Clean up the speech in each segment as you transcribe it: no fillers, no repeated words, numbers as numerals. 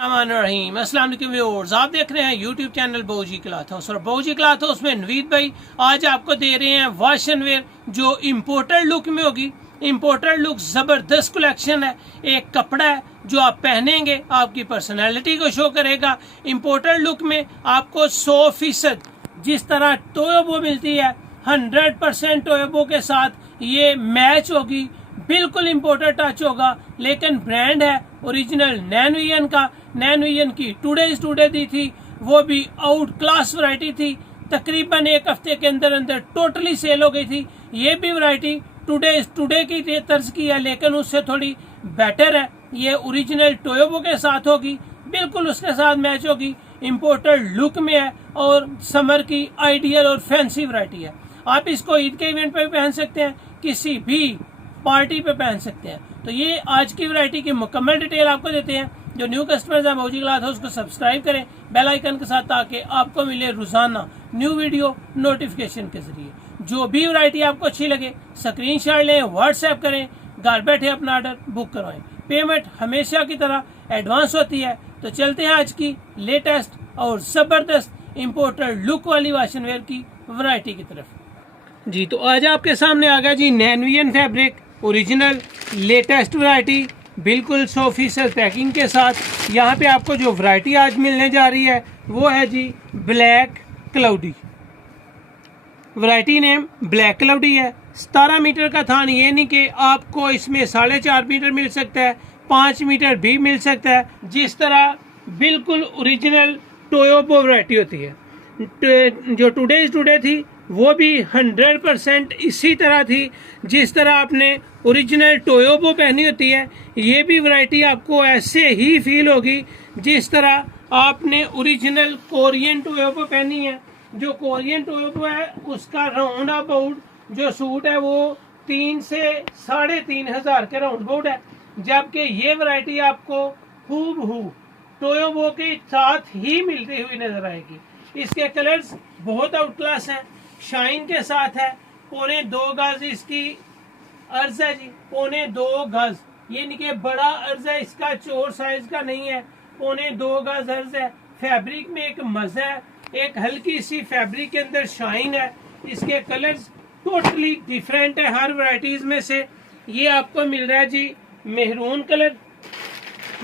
रहीम अस्सलाम वालेकुम व्यूअर्स, आप देख रहे हैं यूट्यूब चैनल बोजी क्लॉथ हाउस और बोजी क्लॉथ हाउस में नवीद भाई आज आपको दे रहे हैं वॉश एंड वेयर जो इम्पोर्टेड लुक में होगी। इम्पोर्टेड लुक ज़बरदस्त कलेक्शन है। एक कपड़ा है जो आप पहनेंगे आपकी पर्सनैलिटी को शो करेगा। इम्पोर्टेड लुक में आपको 100% जिस तरह टोयोबो मिलती है 100% टोयोबो के साथ ये मैच होगी। बिल्कुल इम्पोर्टेड टच होगा, लेकिन ब्रांड है ओरिजिनल नैनवियन का। नैनवियन की टुडे दी थी, वो भी आउट क्लास वैरायटी थी। तकरीबन एक हफ्ते के अंदर अंदर टोटली सेल हो गई थी। ये भी वैरायटी टुडे की तर्ज की है, लेकिन उससे थोड़ी बेटर है। ये ओरिजिनल टोयोबो के साथ होगी, बिल्कुल उसके साथ मैच होगी। इम्पोर्टेड लुक में है और समर की आइडियल और फैंसी वैरायटी है। आप इसको ईद के इवेंट पे भी पहन सकते हैं, किसी भी पार्टी पे पहन सकते हैं। तो ये आज की वैरायटी की मुकम्मल डिटेल आपको देते हैं। जो न्यू कस्टमर्स हैं बोजी क्लॉथ हाउस को सब्सक्राइब करें बेल आइकन के साथ, ताकि आपको मिले रोजाना न्यू वीडियो नोटिफिकेशन के जरिए। जो भी वैरायटी आपको अच्छी लगे स्क्रीनशॉट लें, व्हाट्सएप करें, घर बैठे अपना ऑर्डर बुक करवाएं। पेमेंट हमेशा की तरह एडवांस होती है। तो चलते हैं आज की लेटेस्ट और जबरदस्त इम्पोर्टेड लुक वाली वॉशन वेयर की वैरायटी की तरफ। जी तो आज आपके सामने आ गया जी नैनवियन फैब्रिक ओरिजिनल लेटेस्ट वैरायटी, बिल्कुल 100% पैकिंग के साथ। यहाँ पे आपको जो वैरायटी आज मिलने जा रही है वो है जी black cloudy. Variety name black cloudy है। 17 मीटर का थान, ये नहीं कि आपको इसमें 4.5 मीटर मिल सकता है, 5 मीटर भी मिल सकता है। जिस तरह बिल्कुल ओरिजिनल टोयोबो वैरायटी होती है। जो टुडे थी वो भी 100% इसी तरह थी जिस तरह आपने ओरिजिनल टोयोबो पहनी होती है। ये भी वैरायटी आपको ऐसे ही फील होगी जिस तरह आपने ओरिजिनल कोरियन टोयोबो पहनी है। जो कोरियन टोयोबो है उसका राउंड अबाउट जो सूट है वो 3 से 3.5 हज़ार के राउंड अबाउट है, जबकि ये वैरायटी आपको हूबहू टोयोबो के साथ ही मिलती हुई नजर आएगी। इसके कलर्स बहुत आउट क्लास हैं, शाइन के साथ है। 2.25 गज इसकी अर्ज है जी, 2.25 गज। ये नहीं कि बड़ा अर्ज है, इसका चोर साइज का नहीं है, 2.25 गज अर्ज है। फैब्रिक में एक मजा है, एक हल्की सी फैब्रिक के अंदर शाइन है। इसके कलर्स टोटली डिफरेंट है हर वैरायटीज में से। ये आपको मिल रहा है जी मेहरून कलर।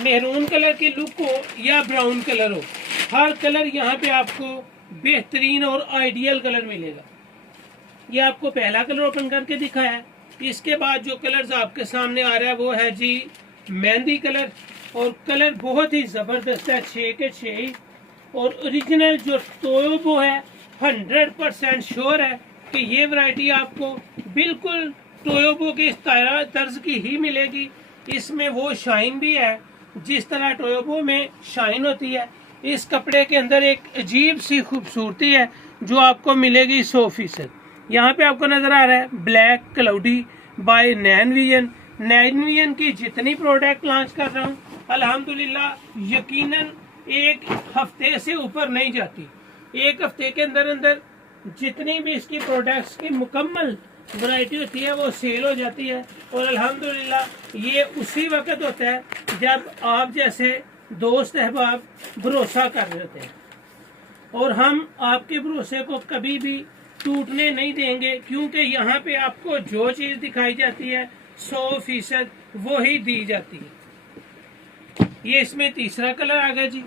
मेहरून कलर की लुक हो या ब्राउन कलर हो, हर कलर यहाँ पे आपको बेहतरीन और आइडियल कलर मिलेगा। ये आपको पहला कलर ओपन करके दिखाया है। इसके बाद जो कलर्स आपके सामने आ रहा है वो है जी मेहंदी कलर, और कलर बहुत ही जबरदस्त है, 6 के 6 ही। और ओरिजिनल जो टोयोबो है 100% श्योर है कि ये वैरायटी आपको बिल्कुल टोयोबो के इस तर्ज की ही मिलेगी। इसमें वो शाइन भी है जिस तरह टोयोबो में शाइन होती है। इस कपड़े के अंदर एक अजीब सी खूबसूरती है जो आपको मिलेगी 100%। यहाँ पे आपको नजर आ रहा है ब्लैक क्लाउडी बाय नैनवियन। नैनवियन की जितनी प्रोडक्ट लॉन्च कर रहा हूँ अल्हम्दुलिल्लाह यकीनन एक हफ्ते से ऊपर नहीं जाती। एक हफ्ते के अंदर अंदर जितनी भी इसकी प्रोडक्ट्स की मुकम्मल वैरायटी होती है वो सेल हो जाती है। और अल्हम्दुलिल्लाह ये उसी वक्त होता है जब आप जैसे दोस्त अहबाब भरोसा कर रहे होते हैं, और हम आपके भरोसे को कभी भी टूटने नहीं देंगे, क्योंकि यहाँ पे आपको जो चीज दिखाई जाती है 100% वो ही दी जाती है। ये इसमें तीसरा कलर आ गया जी।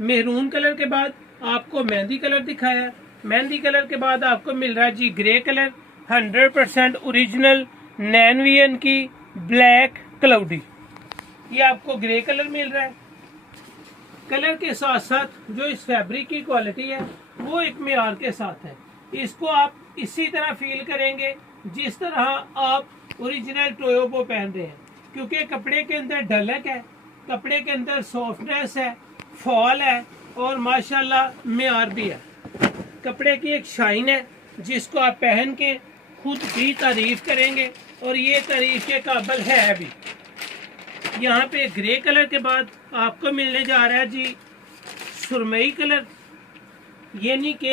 मेहरून कलर के बाद आपको मेहंदी कलर दिखाया। मेहंदी कलर के बाद आपको मिल रहा है जी ग्रे कलर, 100% ओरिजिनल नैनवियन की ब्लैक क्लाउडी। ये आपको ग्रे कलर मिल रहा है। कलर के साथ साथ जो इस फैब्रिक की क्वालिटी है वो एक मेयार के साथ है। इसको आप इसी तरह फील करेंगे जिस तरह आप ओरिजिनल टोयोबो पहन रहे हैं, क्योंकि कपड़े के अंदर ढलक है, कपड़े के अंदर सॉफ्टनेस है, फॉल है और माशाल्लाह मेयार भी है। कपड़े की एक शाइन है जिसको आप पहन के खुद भी तारीफ करेंगे, और ये तारीफ के काबिल है भी। यहाँ पे ग्रे कलर के बाद आपको मिलने जा रहा है जी सुरमई कलर। ये नहीं कि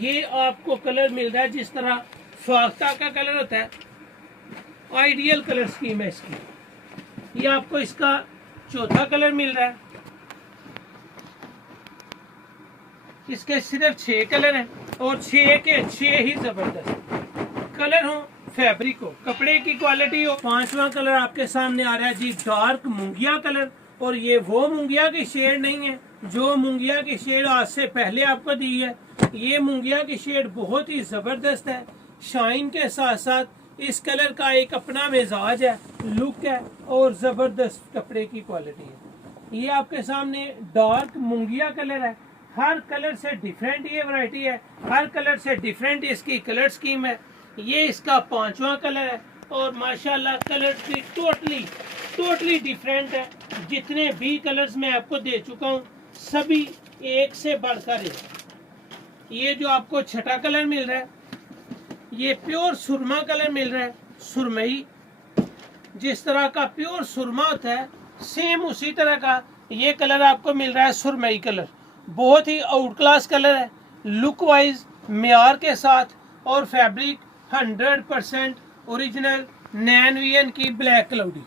ये आपको कलर मिल रहा है जिस तरह फाख्ता का कलर होता है, आइडियल कलर स्कीम है इसकी। ये आपको इसका चौथा कलर मिल रहा है। इसके सिर्फ 6 कलर हैं और 6 के 6 ही जबरदस्त कलर हो, फैब्रिक हो, कपड़े की क्वालिटी हो। 5वां कलर आपके सामने आ रहा है जी, डार्क मूंगिया कलर। और ये वो मूंगिया की शेड नहीं है जो मूंगिया की शेड आज से पहले आपको दी है। ये मूंगिया की शेड बहुत ही जबरदस्त है, शाइन के साथ साथ इस कलर का एक अपना मिजाज है, लुक है और जबरदस्त कपड़े की क्वालिटी है। ये आपके सामने डार्क मूंगिया कलर है, हर कलर से डिफरेंट ये वैरायटी है, हर कलर से डिफरेंट इसकी कलर स्कीम है। ये इसका 5वां कलर है और माशाल्लाह कलर भी टोटली डिफरेंट है। जितने भी कलर्स मैं आपको दे चुका हूँ सभी एक से बढ़कर है। ये जो आपको छठा कलर मिल रहा है ये प्योर सुरमा कलर मिल रहा है, सुरमई। जिस तरह का प्योर सुरमा होता है सेम उसी तरह का ये कलर आपको मिल रहा है, सुरमई कलर। बहुत ही आउट क्लास कलर है, लुक वाइज म्यार के साथ। और फैब्रिक 100% ओरिजिनल नैनवियन की ब्लैक क्लाउडी।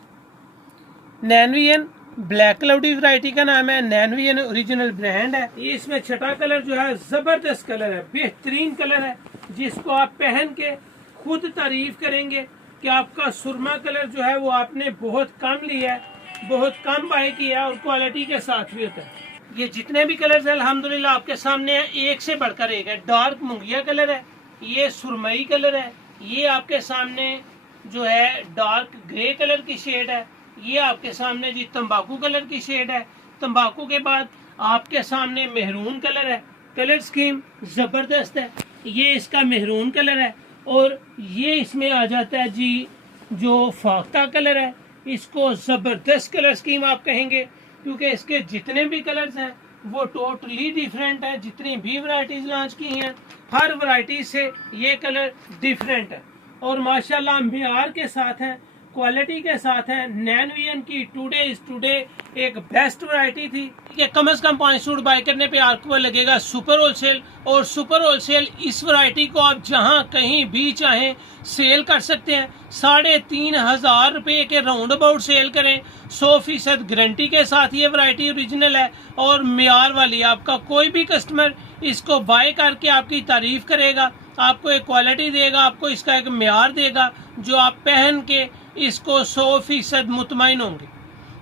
नैनवियन ब्लैक क्लाउडी वैरायटी का नाम है, नैनवियन ओरिजिनल ब्रांड है। ये इसमें छठा कलर जो है जबरदस्त कलर है, बेहतरीन कलर है, जिसको आप पहन के खुद तारीफ करेंगे कि आपका सुरमा कलर जो है वो आपने बहुत कम लिया है, बहुत कम बाय किया और क्वालिटी के साथ भी होता है। ये जितने भी कलर्स हैं अल्हम्दुलिल्लाह आपके सामने है, एक से बढ़कर एक है। डार्क मूंगिया कलर है, ये सुरमई कलर है, ये आपके सामने जो है डार्क ग्रे कलर की शेड है, ये आपके सामने जी तंबाकू कलर की शेड है। तंबाकू के बाद आपके सामने मेहरून कलर है, कलर स्कीम जबरदस्त है। ये इसका मेहरून कलर है और ये इसमें आ जाता है जी जो फाख्ता कलर है, इसको जबरदस्त कलर स्कीम आप कहेंगे क्योंकि इसके जितने भी कलर्स हैं वो टोटली डिफरेंट है। जितनी भी वैरायटीज लॉन्च की हैं हर वैरायटी से ये कलर डिफरेंट है और माशाल्लाह म्यार के साथ है, क्वालिटी के साथ है। नैनवियन की टुडे इज टुडे एक बेस्ट वैरायटी थी कि कम से कम 5 सूट बाय करने पे आपको लगेगा सुपर होलसेल। और सुपर होलसेल इस वैरायटी को आप जहां कहीं भी चाहें सेल कर सकते हैं। 3,500 रुपये के राउंड अबाउट सेल करें, 100% गारंटी के साथ ये वैरायटी ओरिजिनल है और म्यार वाली। आपका कोई भी कस्टमर इसको बाय करके आपकी तारीफ करेगा, आपको एक क्वालिटी देगा, आपको इसका एक म्यार देगा जो आप पहन के इसको 100% मुतमईन होंगे।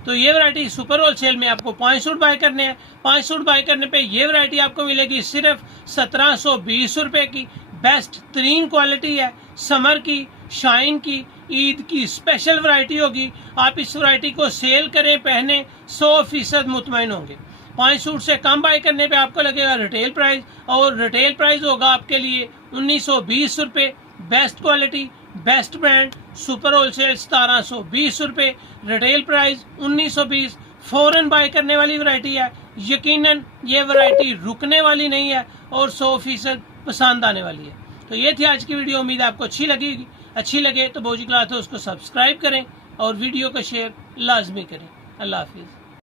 तो ये वैरायटी सुपर होलसेल में आपको 5 सूट बाय करने हैं। 5 सूट बाय करने पे ये वैरायटी आपको मिलेगी सिर्फ 1720 रुपये की। बेस्ट तरीन क्वालिटी है, समर की, शाइन की, ईद की स्पेशल वैरायटी होगी। आप इस वैरायटी को सेल करें, पहने, 100% मुतमईन होंगे। 5 सूट से कम बाय करने पे आपको लगेगा रिटेल प्राइस और रिटेल प्राइस होगा आपके लिए 1920 रुपये। Best quality, best brand, super wholesale 1720 रुपये, रिटेल प्राइस 1920। फौरन बाय करने वाली वैरायटी है, यकीनन ये वैरायटी रुकने वाली नहीं है और 100% पसंद आने वाली है। तो ये थी आज की वीडियो, उम्मीद है आपको अच्छी लगेगी। अच्छी लगे तो बौजी क्लॉथ हाउस को सब्सक्राइब करें और वीडियो को शेयर लाजमी करें। अल्लाह हाफिज़।